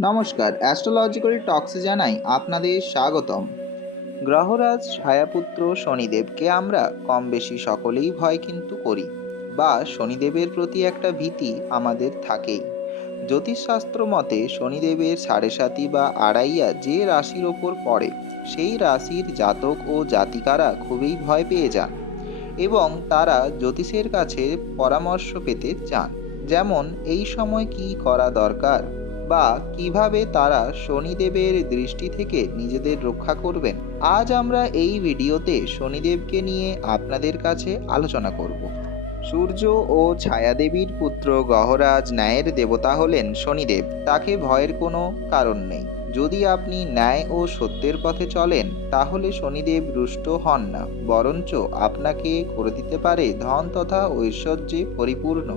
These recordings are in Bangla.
নমস্কার অ্যাস্ট্রোলজিক্যাল টক্সে জানাই আপনাদের স্বাগতম। গ্রহরাজ ছায়াপুত্র শনিদেবকে আমরা কম বেশি সকলেই ভয় কিন্তু করি, বা শনিদেবের প্রতি একটা ভীতি আমাদের থাকেই। জ্যোতিষশাস্ত্র মতে শনিদেবের সাড়ে সাতি বা আড়াইয়া যে রাশির ওপর পড়ে, সেই রাশির জাতক ও জাতিকারা খুবই ভয় পেয়ে যান, এবং তারা জ্যোতিষের কাছে পরামর্শ পেতে চান। যেমন, এই সময় কি করা দরকার? বা কীভাবে তারা শনিদেবের দৃষ্টি থেকে নিজেদের রক্ষা করবেন, আজ আমরা এই ভিডিওতে শনিদেবকে নিয়ে আপনাদের কাছে আলোচনা করব। সূর্য ও ছায়াদেবীর পুত্র গহরাজ ন্যায়ের দেবতা হলেন শনিদেব, তাকে ভয়ের কোনো কারণ নেই। যদি আপনি ন্যায় ও সত্যের পথে চলেন, তাহলে শনিদেব রুষ্ট হন না, বরঞ্চ আপনাকে করে দিতে পারে ধন তথা ঐশ্বর্যে পরিপূর্ণ।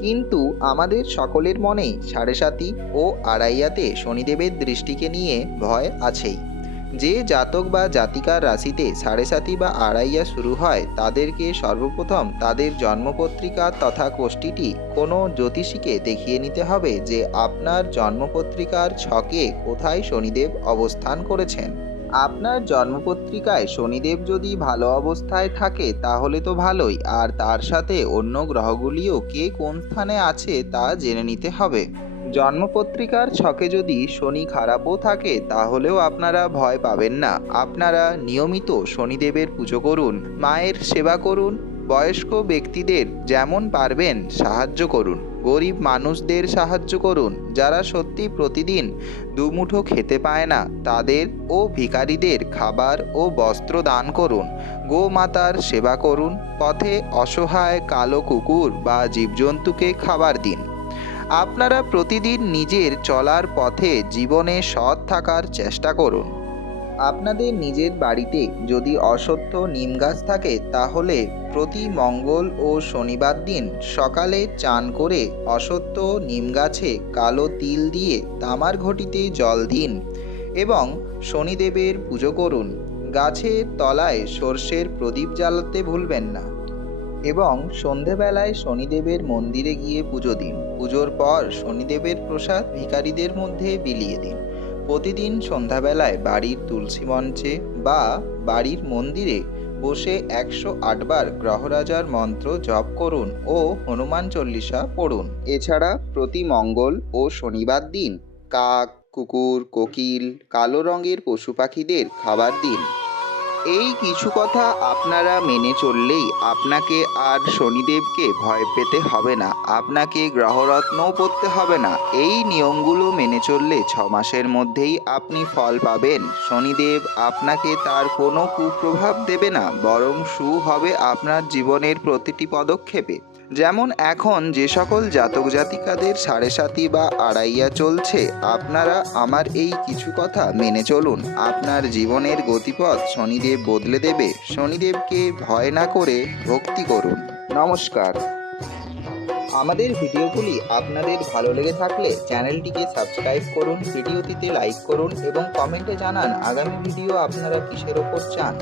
কিন্তু আমাদের সকলের মনেই সাড়ে সাতি ও আড়াইয়াতে শনিদেবের দৃষ্টিকে নিয়ে ভয় আছেই। যে জাতক বা জাতিকার রাশিতে সাড়ে সাতি বা আড়াইয়া শুরু হয়, তাদেরকে সর্বপ্রথম তাদের জন্মপত্রিকা তথা কোষ্ঠীটি কোনো জ্যোতিষীকে দেখিয়ে নিতে হবে যে আপনার জন্মপত্রিকার ছকে কোথায় শনিদেব অবস্থান করেছেন। আপনার জন্মপত্রিকায় শনিদেব যদি ভালো অবস্থায় থাকে, তাহলে তো ভালোই। আর তার সাথে অন্য গ্রহগুলিও কে কোন স্থানে আছে, তা জেনে নিতে হবে। জন্মপত্রিকার ছকে যদি শনি খারাপও থাকে, তাহলেও আপনারা ভয় পাবেন না। আপনারা নিয়মিত শনিদেবের পুজো করুন, মায়ের সেবা করুন বয়স্ক ব্যক্তিদের যেমন পারবেন সাহায্য করুন, গরিব মানুষদের সাহায্য করুন, যারা সত্যি প্রতিদিন দুমুঠো খেতে পায় না, তাদের ও ভিখারিদের খাবার ও বস্ত্র দান করুন, গোমাতার সেবা করুন, পথে অসহায় কালো কুকুর বা জীবজন্তুকে খাবার দিন। আপনারা প্রতিদিন নিজের চলার পথে জীবনে সৎ থাকার চেষ্টা করুন। আপনাদের নিজের বাড়িতে যদি অসত্য নিম গাছ থাকে, তাহলে প্রতি মঙ্গল ও শনিবার দিন সকালে চান করে অসত্য নিম গাছে কালো তিল দিয়ে তামার ঘটিতে জল দিন এবং শনিদেবের পুজো করুন। গাছের তলায় সর্ষের প্রদীপ জ্বালাতে ভুলবেন না এবং সন্ধেবেলায় শনিদেবের মন্দিরে গিয়ে পুজো দিন। পুজোর পর শনিদেবের প্রসাদ ভিখারিদের মধ্যে বিলিয়ে দিন। প্রতিদিন সন্ধ্যাবেলায় বাড়ির তুলসী মঞ্চে বা বাড়ির মন্দিরে বসে একশো আটবার গ্রহরাজার মন্ত্র জপ করুন ও হনুমান চল্লিশা পড়ুন। এছাড়া প্রতি মঙ্গল ও শনিবার দিন কাক, কুকুর, কোকিল, কালো রঙের পশু পাখিদের খাবার দিন। এই কিছু কথা আপনারা মেনে চললেই আপনাকে আর শনিদেবকে ভয় পেতে হবে না। আপনাকে গ্রহরত্নও পড়তে হবে না। এই নিয়মগুলো মেনে চললে ছ মাসের মধ্যেই আপনি ফল পাবেন। শনিদেব আপনাকে তার কোনো কুপ্রভাব দেবে না, বরং সু হবে আপনার জীবনের প্রতিটি পদক্ষেপে। যেমন এখন যে সকল জাতক জাতিকাদের সাড়ে সাতি বা আড়াইয়া চলছে, আপনারা আমার এই কিছু কথা মেনে চলুন। আপনার জীবনের গতিপথ শনিদেব বদলে দেবে। শনিদেবকে ভয় না করে ভক্তি করুন। নমস্কার। আমাদের ভিডিওগুলি আপনাদের ভালো লেগে থাকলে চ্যানেলটিকে সাবস্ক্রাইব করুন, ভিডিওটিতে লাইক করুন এবং কমেন্টে জানান আগামী ভিডিও আপনারা কিসের ওপর চান।